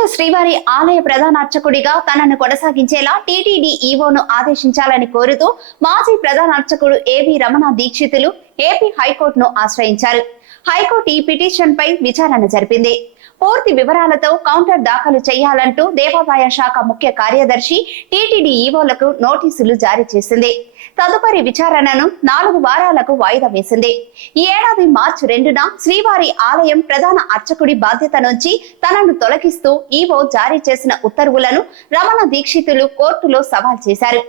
తిరుమల శ్రీవారి ఆలయ ప్రధాన అర్చకుడిగా తనను కొనసాగించేలా టీటీడీ ఈవోను ఆదేశించాలని కోరుతూ మాజీ ప్రధాన అర్చకుడు ఏవి రమణ దీక్షితులు ఏపీ హైకోర్టును ఆశ్రయించారు. హైకోర్టు ఈ పిటిషన్ పై విచారణ జరిపింది. పూర్తి వివరాలతో కౌంటర్ దాఖలు చేయాలంటూ దేవాదాయ శాఖ ముఖ్య కార్యదర్శి టీటీడీ ఈవోలకు నోటీసులు జారీ చేసింది. తదుపరి విచారణను నాలుగు వారాలకు వాయిదా వేసింది. ఈ ఏడాది మార్చి రెండున శ్రీవారి ఆలయం ప్రధాన అర్చకుడి బాధ్యత నుంచి తనను తొలగిస్తూ ఈవో జారీ చేసిన ఉత్తర్వులను రమణ దీక్షితులు కోర్టులో సవాల్ చేశారు.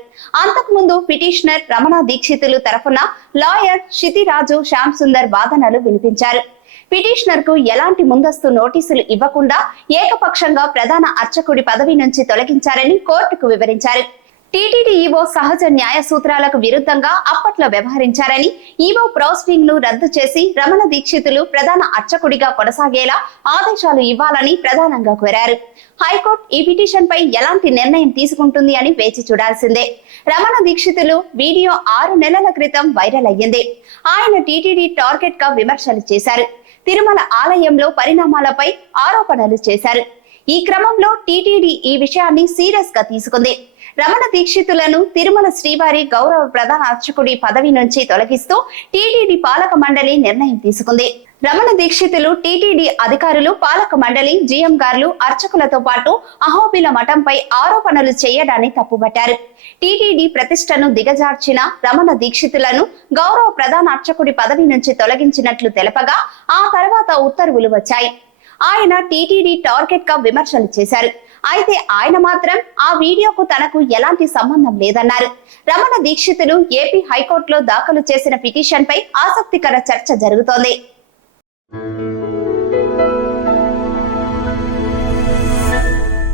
అంతకుముందు పిటిషనర్ రమణ దీక్షితులు తరఫున లాయర్ క్షితిరాజు శ్యామ్ సుందర్ వాదనలు వినిపించారు. పిటిషనర్కు ఎలాంటి ముందస్తు నోటీసులు ఇవ్వకుండా ఏకపక్షంగా ప్రధాన అర్చకుడి పదవి నుంచి తొలగించారని కోర్టుకు వివరించారు. టీటీడీ ఈవో సహజ న్యాయ సూత్రాలకు విరుద్ధంగా అప్పట్లో వ్యవహరించారని ఈవో ప్రౌస్టింగ్ను రద్దు చేసి రమణ దీక్షితులు ప్రధాన అర్చకుడిగా కొనసాగేలా ఆదేశాలు ఇవ్వాలని ప్రధానంగా కోరారు. హైకోర్టు ఈ పిటిషన్ పై ఎలాంటి నిర్ణయం తీసుకుంటుంది అని వేచి చూడాల్సిందే. రమణ దీక్షితులు వీడియో ఆరు నెలల క్రితం వైరల్ అయ్యింది. ఆయన టీటీడీ టార్గెట్గా విమర్శలు చేశారు. తిరుమల ఆలయంలో పరిణామాలపై ఆరోపణలు చేశారు. ఈ క్రమంలో టీటీడీ ఈ విషయాన్ని సీరియస్గా తీసుకుంది. రమణ దీక్షితులను తిరుమల శ్రీవారి గౌరవ ప్రధాన అర్చకుడి పదవి నుంచి తొలగిస్తూ టీటీడీ పాలక మండలి నిర్ణయం తీసుకుంది. రమణ దీక్షితులు టీటీడీ అధికారులు పాలక మండలి జీఎం గారులు అర్చకులతో పాటు అహోబిల మఠంపై ఆరోపణలు చేయడాన్ని తప్పుబట్టారు. టీటీడీ ప్రతిష్టను దిగజార్చిన రమణ దీక్షితులను గౌరవ ప్రధాన అర్చకుడి పదవి నుంచి తొలగించినట్లు తెలపగా ఆ తర్వాత ఉత్తర్వులు వచ్చాయి. ఆయన టీటీడీ టార్గెట్గా విమర్శలు చేశారు. అయితే ఆయన మాత్రం ఆ వీడియోకు తనకు ఎలాంటి సంబంధం లేదన్నారు. రమణ దీక్షితులు ఏపీ హైకోర్టులో దాఖలు చేసిన పిటిషన్ పై ఆసక్తికర చర్చ జరుగుతోంది.